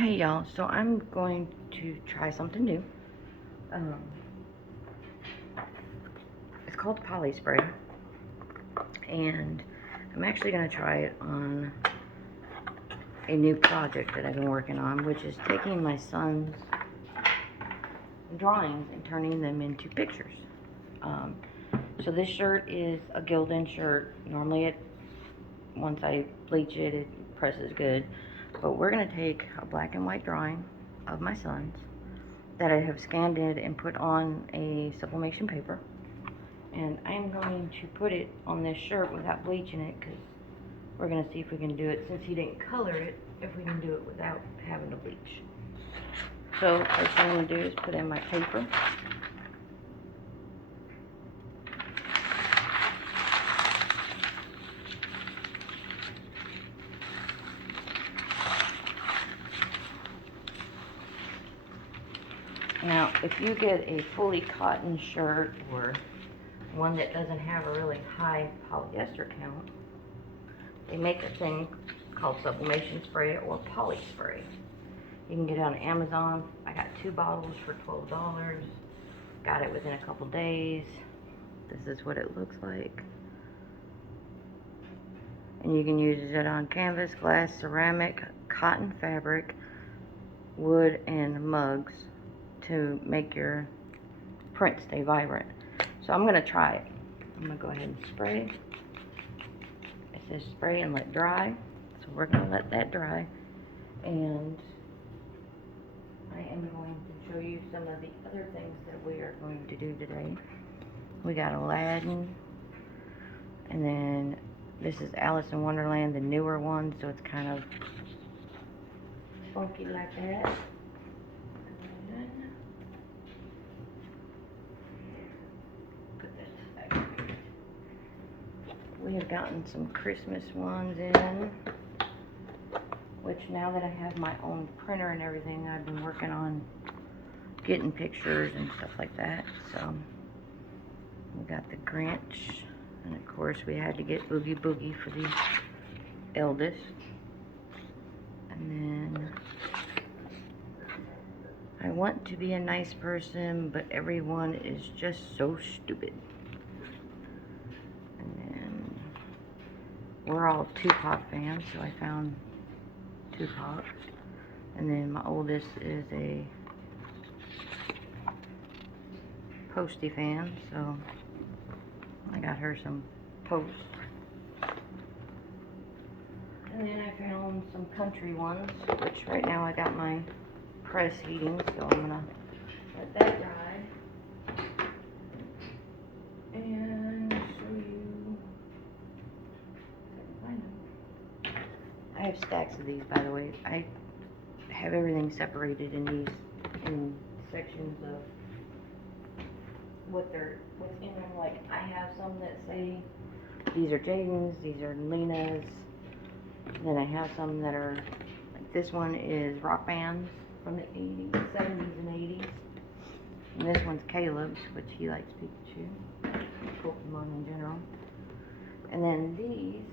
Hey y'all, so I'm going to try something new. It's called Poly Spray, and I'm actually going to try it on a new project that I've been working on, which is taking my son's drawings and turning them into pictures. So this shirt is a Gildan shirt. Normally once I bleach it, it presses good. But we're going to take a black and white drawing of my son's that I have scanned in and put on a sublimation paper. And I'm going to put it on this shirt without bleaching it, because we're going to see if we can do it, since he didn't color it, if we can do it without having to bleach. So first thing I'm going to do is put in my paper. Now, if you get a fully cotton shirt or one that doesn't have a really high polyester count, they make a thing called sublimation spray or poly spray. You can get it on Amazon. I got 2 bottles for $12. Got it within a couple days. This is what it looks like. And you can use it on canvas, glass, ceramic, cotton fabric, wood, and mugs to make your print stay vibrant. So I'm going to try it. I'm going to go ahead and spray. It says spray and let dry. So we're going to let that dry. And I am going to show you some of the other things that we are going to do today. We got Aladdin. And then this is Alice in Wonderland, the newer one. So it's kind of funky like that. We have gotten some Christmas ones in, which now that I have my own printer and everything, I've been working on getting pictures and stuff like that. So we got the Grinch, and of course we had to get Oogie Boogie for the eldest. And then I want to be a nice person, but everyone is just so stupid. We're all Tupac fans, so I found Tupac. And then my oldest is a Posty fan, so I got her some Post. And then I found some country ones, which right now I got my press heating, so I'm gonna let that dry. And show you. I have stacks of these, by the way. I have everything separated in these in sections of what's in them. Like, I have some that say these are Jaden's, these are Lena's. Then I have some that are like, this one is rock bands from the 80s, 70s, and 80s. And this one's Caleb's, which he likes Pikachu, Pokemon in general. And then these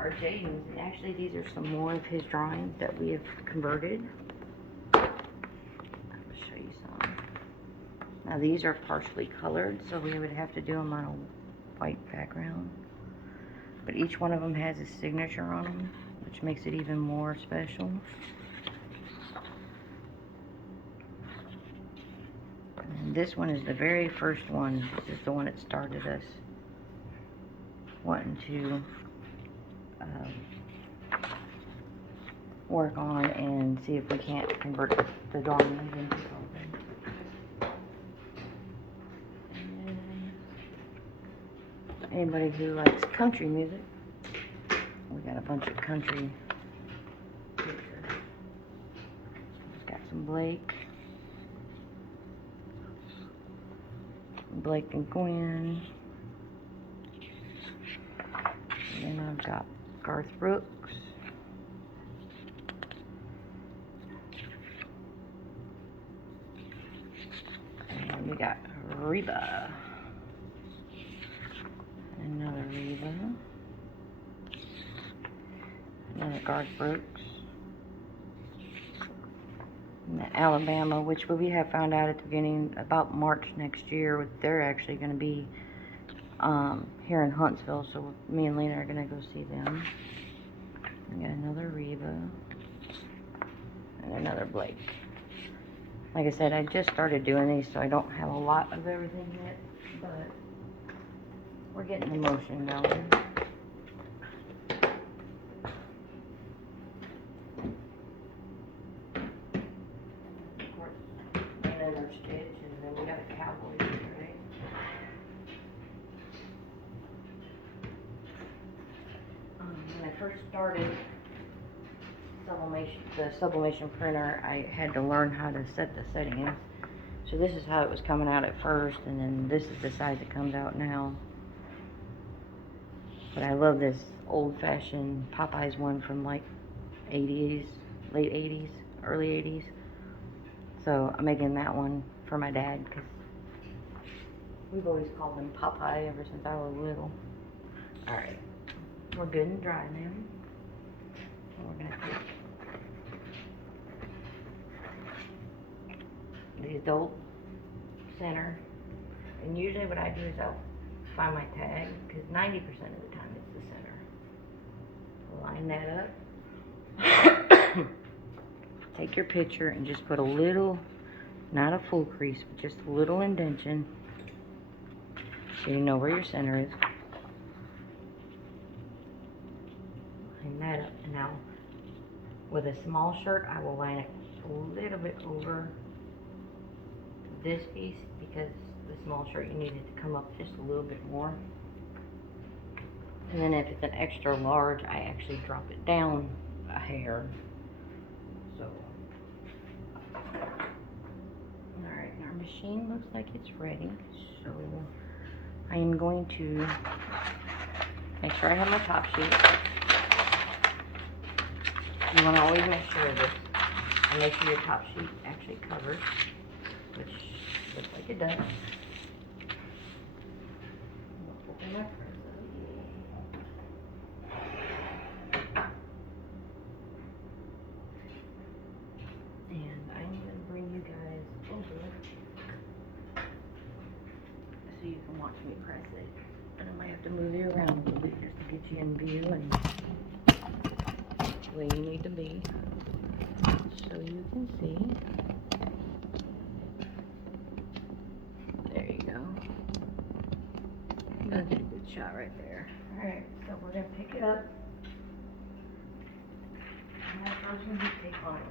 are Jaden's, and actually these are some more of his drawings that we have converted. I'll show you some. Now these are partially colored, so we would have to do them on a white background. But each one of them has a signature on them, which makes it even more special. And this one is the very first one. This is the one that started us wanting to work on and see if we can't convert the drawings into something. And anybody who likes country music, we got a bunch of country pictures. Got some Blake and Gwen. And then I've got Garth Brooks. And we got Reba. Another Reba. Another Garth Brooks. in Alabama, which we have found out at the beginning about March next year. They're actually going to be here in Huntsville, so me and Lena are going to go see them. We got another Reba and another Blake. Like I said, I just started doing these, so I don't have a lot of everything yet, but we're getting the motion going. Of course, and then our stitch, and then we got a cowboy today. When I first started the sublimation printer, I had to learn how to set the settings. So this is how it was coming out at first, and then this is the size it comes out now. But I love this old-fashioned Popeyes one from like 80s, late 80s, early 80s. So I'm making that one for my dad, because we've always called him Popeye ever since I was little. Alright, we're good and dry now. And we're going to take the adult center, and usually what I do is I'll find my tag, because 90% of the time it's the center. Line that up. Take your picture and just put a little, not a full crease, but just a little indentation, so you know where your center is. Line that up. And now with a small shirt, I will line it a little bit over this piece, because the small shirt, you need it to come up just a little bit more. And then if it's an extra large, I actually drop it down a hair. So, alright, our machine looks like it's ready. So, I am going to make sure I have my top sheet. You want to always make sure of this, and make sure your top sheet actually covers, which looks like it does. Open my press up. And I'm going to bring you guys over so you can watch me press it. And I might have to move you around a little bit just to get you in view and where you need to be, so you can see. There you go. That's a good shot right there. Alright, so we're going to pick it up. And that first one, just take on it.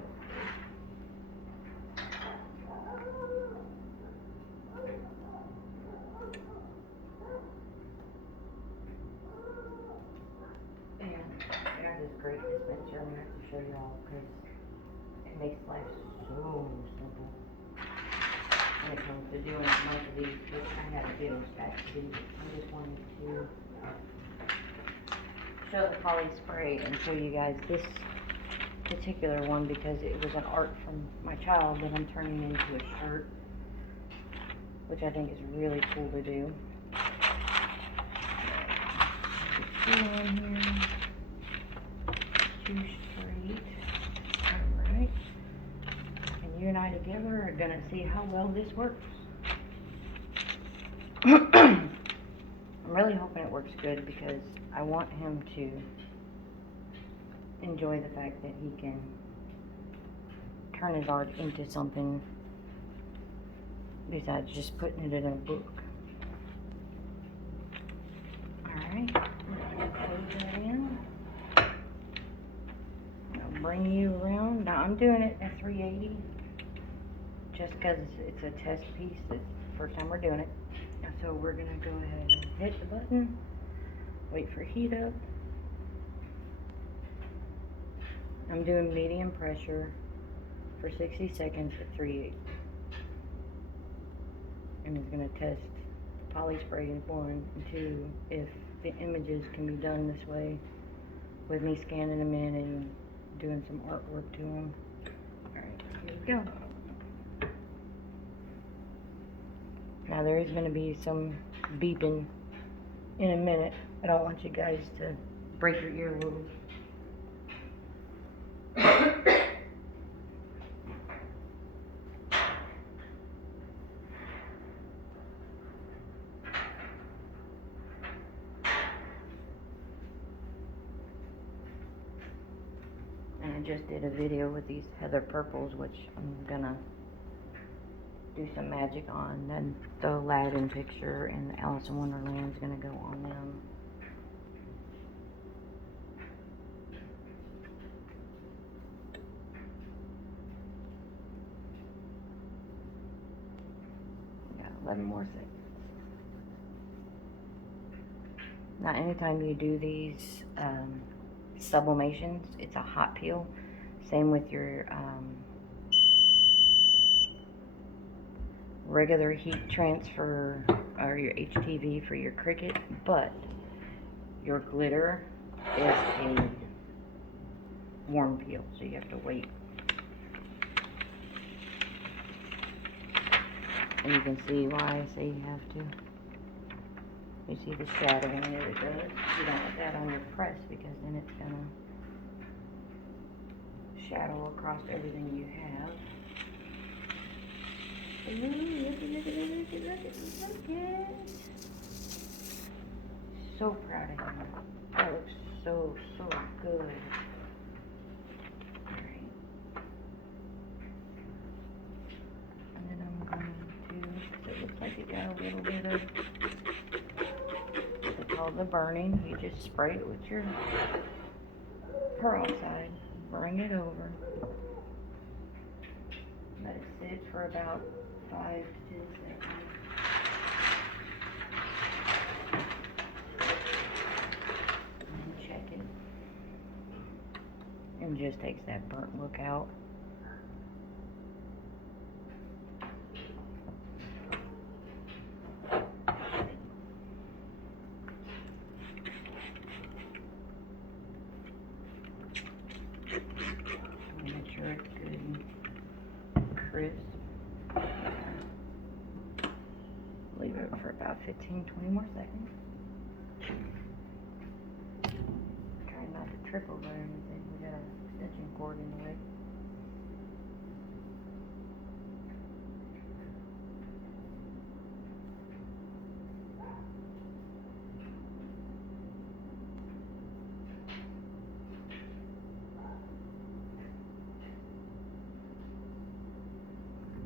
And there's this great dispenser I'm going to have to show you all, because it makes life so simple when it comes to doing a bunch of these, which I have a few stacks to do. I just wanted to show the poly spray and show you guys this particular one, because it was an art from my child that I'm turning into a shirt, which I think is really cool to do. Put two on here, two straight. Alright. And you and I together are gonna see how well this works. I'm really hoping it works good, because I want him to enjoy the fact that he can turn his art into something besides just putting it in a book. Alright, I'm going to close that in. I'll bring you around. Now I'm doing it at 380 just because it's a test piece. It's the first time we're doing it. So we're going to go ahead and hit the button, wait for heat up. I'm doing medium pressure for 60 seconds at 380. And it's going to test the poly spray is 1 and 2 if the images can be done this way with me scanning them in and doing some artwork to them. Alright, here we go. Now there is going to be some beeping in a minute. I don't want you guys to break your earlobes. just did a video with these heather purples, which I'm gonna do some magic on. Then the Aladdin picture and Alice in Wonderland is gonna go on them. Got 11 more seconds. Now, anytime you do these sublimations, it's a hot peel. Same with your regular heat transfer or your HTV for your Cricut, but your glitter is a warm peel, so you have to wait. And you can see why I say you have to. You see the shadowing that it does. You don't want that on your press because then it's gonna shadow across everything you have. Ooh, look at. So proud of him. That looks so good. Alright. And then I'm going to, it looks like it got a little bit of, it's called the burning. You just spray it with your peroxide. Bring it over. Let it sit for about 5 to 10 seconds. And then check it. And just takes that burnt look out. Make sure it's good and crisp. Leave it for about 15-20 more seconds. Try not to trip over anything. We got an extension cord in the way.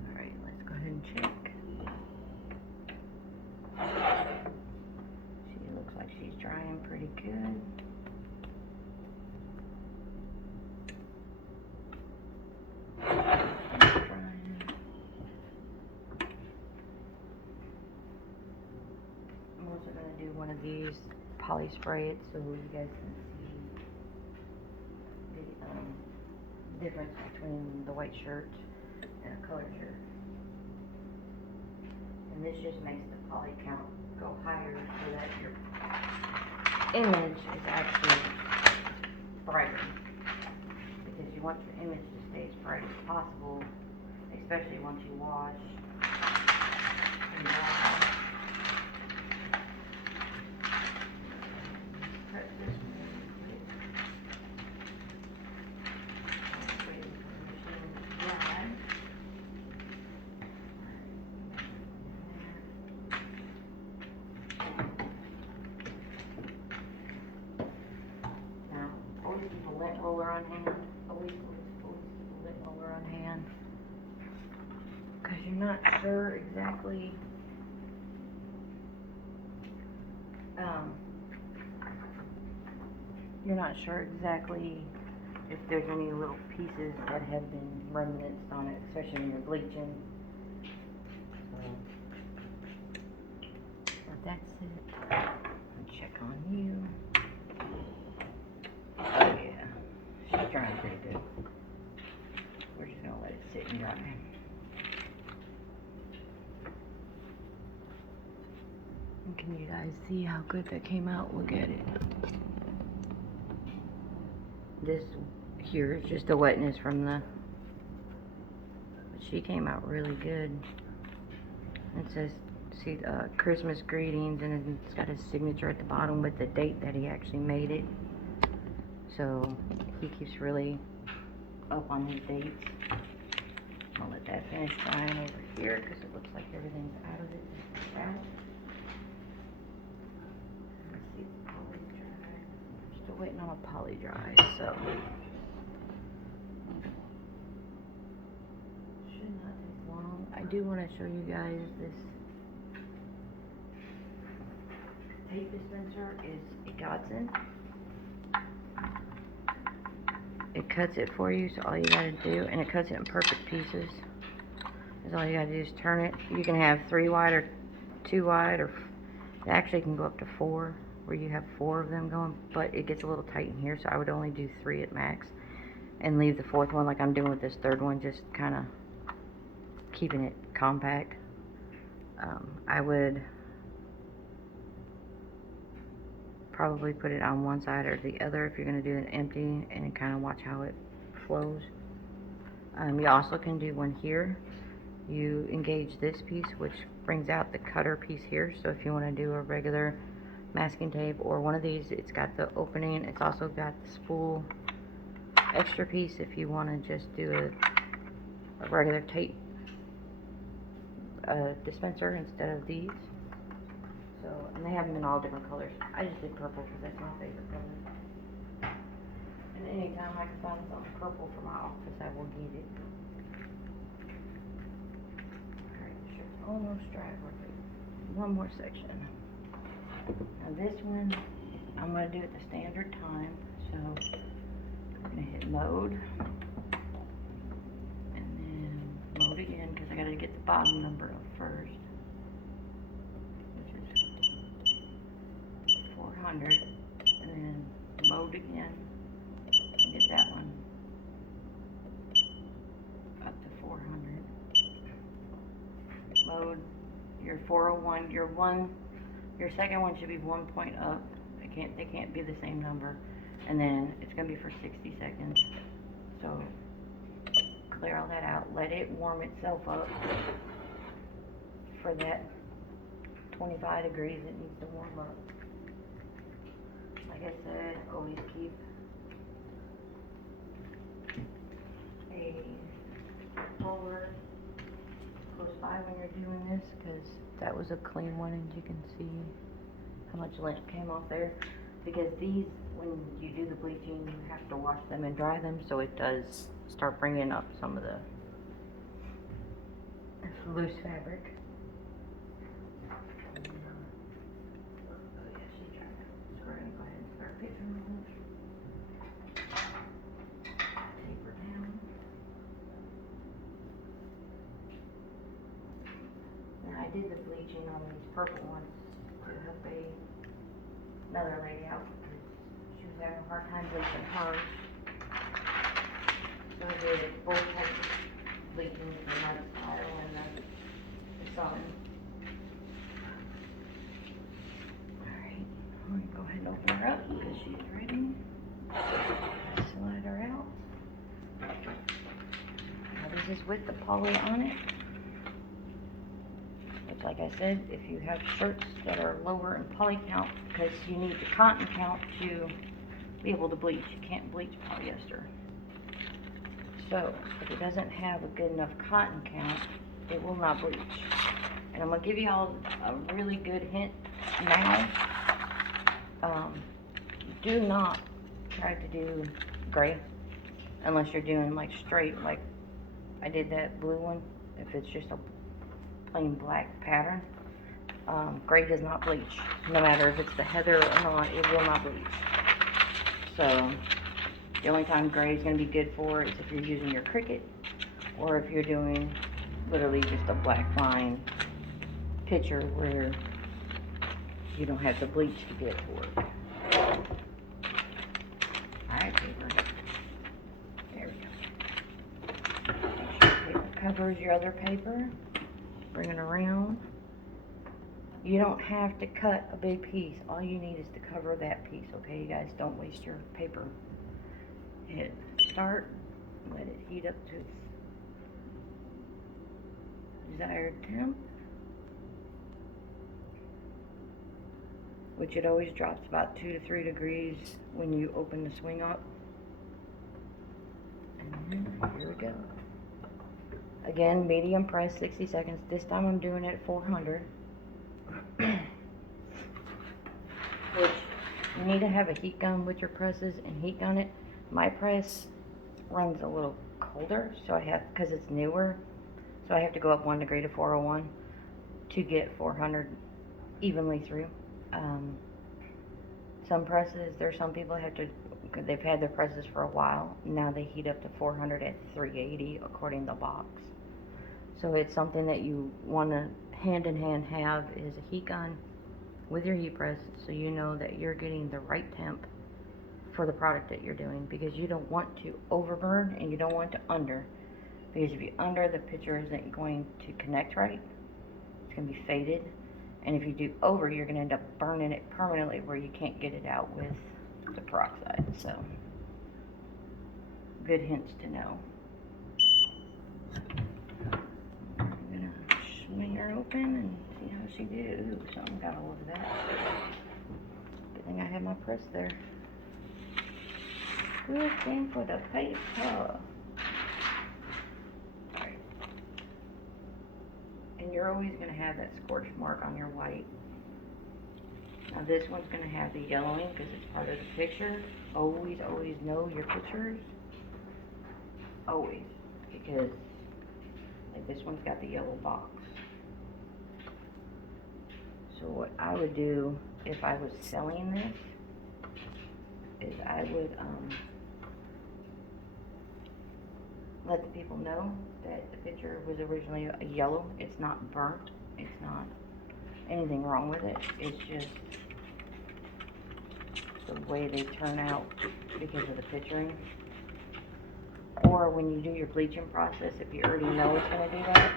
Alright, let's go ahead and check. She looks like she's drying pretty good. I'm also going to do one of these, poly spray it so you guys can see the difference between the white shirt and a colored shirt. And this just makes the poly count go higher so that your image is actually brighter. Because you want your image to stay as bright as possible, especially once you wash and dry. Prep this one really quick. Wait for the machine to dry. Now, always keep a lint roller on hand. Always keep a lint roller on hand. Because you're not sure exactly if there's any little pieces that have been remnants on it, especially when you're bleaching. But that's it. I'll check on you. Oh yeah, she's drying pretty good. We're just gonna let it sit and dry. And can you guys see how good that came out? Look at it. This here is just the wetness from the, but she came out really good. It says, see, Christmas greetings, and it's got his signature at the bottom with the date that he actually made it. So he keeps really up on his dates. I'll let that finish drying over here because it looks like everything's out of it. Let's see, poly dry. Still waiting on a poly dry, so do want to show you guys this tape dispenser is a godsend. It cuts it for you, so all you gotta do, and it cuts it in perfect pieces. Is all you gotta do is turn it. You can have 3 wide or 2 wide, or it actually can go up to 4, where you have 4 of them going, but it gets a little tight in here, so I would only do 3 at max, and leave the 4th one like I'm doing with this 3rd one, just kind of keeping it compact. I would probably put it on one side or the other if you're going to do it empty, and kind of watch how it flows. You also can do one here. You engage this piece, which brings out the cutter piece here, so if you want to do a regular masking tape or one of these, it's got the opening. It's also got the spool extra piece if you want to just do a regular tape dispenser instead of these. So, and they have them in all different colors. I just did purple because that's my favorite color. And anytime I can find something purple for my office, I will get it. Alright, the shirt's almost dry. One more section. Now this one, I'm going to do it the standard time. So, I'm going to hit mode. And then mode again because I got to get the bottom number up first. 400, and then mode again, and get that one up to 400. Mode your 401, your second one should be 1 point up. They can't be the same number, and then it's gonna be for 60 seconds. So clear all that out, let it warm itself up for that 25 degrees. It needs to warm up. Like I said, always keep a roller close by when you're doing this, because that was a clean one and you can see how much lint came off there. Because these, when you do the bleaching, you have to wash them and dry them, so it does start bringing up some of the loose fabric. I did the bleaching on these purple ones to help another lady out because she was having a hard time bleaching hers. So I did both types of bleaching, the night style and the sun. Alright, I'm going to go ahead and open her up because she's ready. Slide her out. Now this is with the poly on it. Like I said, if you have shirts that are lower in poly count, because you need the cotton count to be able to bleach. You can't bleach polyester. So, if it doesn't have a good enough cotton count, it will not bleach. And I'm going to give you all a really good hint now. Do not try to do gray unless you're doing like straight, like I did that blue one. If it's just a plain black pattern, gray does not bleach. No matter if it's the heather or not, it will not bleach. So the only time gray is going to be good for is if you're using your Cricut, or if you're doing literally just a black line picture where you don't have to bleach to get it to work. Alright, paper. There we go. Make sure the paper covers your other paper. Bring it around. You don't have to cut a big piece. All you need is to cover that piece, okay, you guys? Don't waste your paper. Hit start. Let it heat up to its desired temp, which it always drops about 2 to 3 degrees when you open the swing up. And then, here we go. Again, medium press, 60 seconds. This time I'm doing it at 400. Which, you need to have a heat gun with your presses and heat gun it. My press runs a little colder, so I have, because it's newer, So I have to go up 1 degree to 401 to get 400 evenly through. Some presses, there's some people have to, they've had their presses for a while. Now they heat up to 400 at 380 according to the box. So it's something that you want to hand in hand have is a heat gun with your heat press, so you know that you're getting the right temp for the product that you're doing, because you don't want to overburn and you don't want to under, because if you under, the picture isn't going to connect right. It's going to be faded, and if you do over, you're going to end up burning it permanently where you can't get it out with the peroxide. So good hints to know. I'm gonna swing her open and see how she did. Ooh, something got all over that. Good thing I had my press there. Good thing for the paper. Alright. And you're always gonna have that scorch mark on your white. Now this one's gonna have the yellowing because it's part of the picture. Always, always know your pictures. Always. Because like this one's got the yellow box. So what I would do if I was selling this is I would let the people know that the picture was originally a yellow. It's not burnt. It's not anything wrong with it. It's just the way they turn out because of the picturing. Or when you do your bleaching process, if you already know it's going to do that,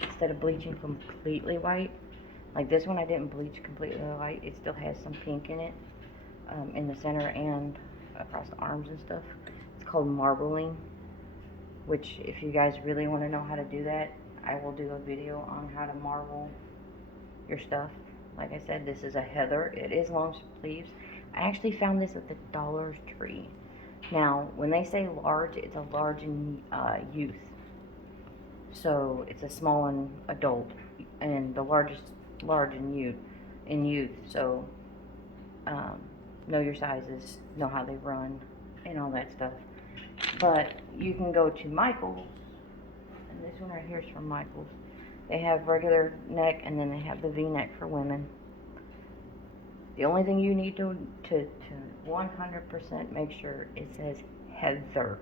instead of bleaching completely white, like this one I didn't bleach completely white, it still has some pink in it, in the center and across the arms and stuff. It's called marbling, which if you guys really want to know how to do that, I will do a video on how to marble your stuff. Like I said, this is a heather. It is long sleeves. I actually found this at the Dollar Tree. Now, when they say large, it's a large in youth. So it's a small in adult, and the largest large in youth. So know your sizes, know how they run, and all that stuff. But you can go to Michael's, and this one right here is from Michael's. They have regular neck, and then they have the V-neck for women. The only thing you need to 100% make sure it says heather.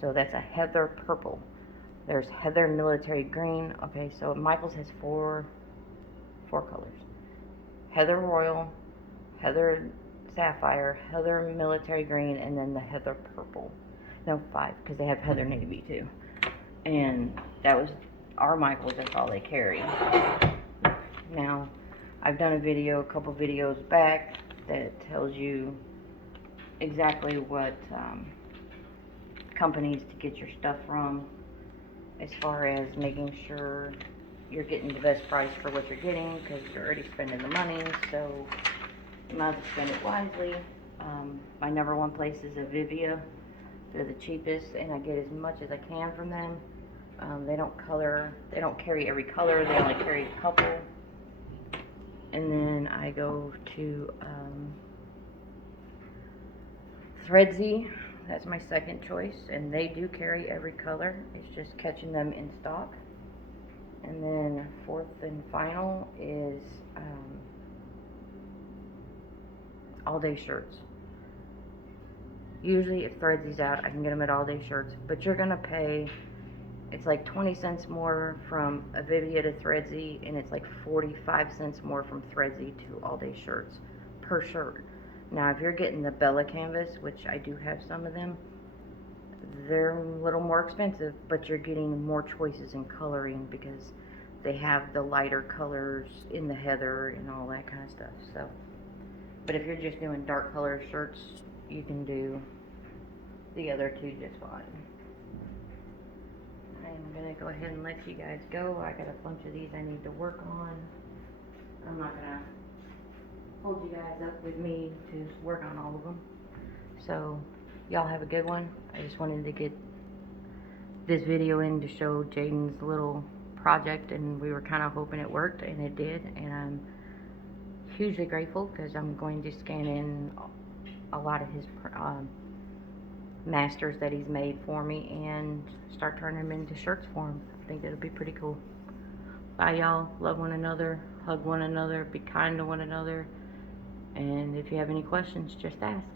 So that's a heather purple. There's heather military green. Okay, so Michael's has four colors. Heather royal, heather sapphire, heather military green, and then the heather purple. No, 5, because they have heather navy too. And that was our Michael's, that's all they carry. Now, I've done a couple videos back that tells you exactly what companies to get your stuff from, as far as making sure you're getting the best price for what you're getting, because you're already spending the money, so you might as well spend it wisely. My number one place is Avivia. They're the cheapest, and I get as much as I can from them. They don't carry every color, they only carry a couple. And then I go to Threadsy. That's my second choice, and they do carry every color. It's just catching them in stock. And then fourth and final is All Day Shirts. Usually if Threadsy's out, I can get them at All Day Shirts, but you're gonna pay, it's like 20 cents more from Avivia to Threadsy, and it's like 45 cents more from Threadsy to All Day Shirts per shirt. Now, if you're getting the Bella canvas, which I do have some of them, they're a little more expensive, but you're getting more choices in coloring because they have the lighter colors in the heather and all that kind of stuff. So, but if you're just doing dark color shirts, you can do the other two just fine. I'm gonna go ahead and let you guys go. I got a bunch of these I need to work on. I'm not gonna hold you guys up with me to work on all of them. So y'all have a good one. I just wanted to get this video in to show Jaden's little project, and we were kind of hoping it worked, and it did, and I'm hugely grateful because I'm going to scan in a lot of his masters that he's made for me and start turning them into shirts for him. I think that'll be pretty cool. Bye, y'all. Love one another, hug one another, be kind to one another, and if you have any questions, just ask.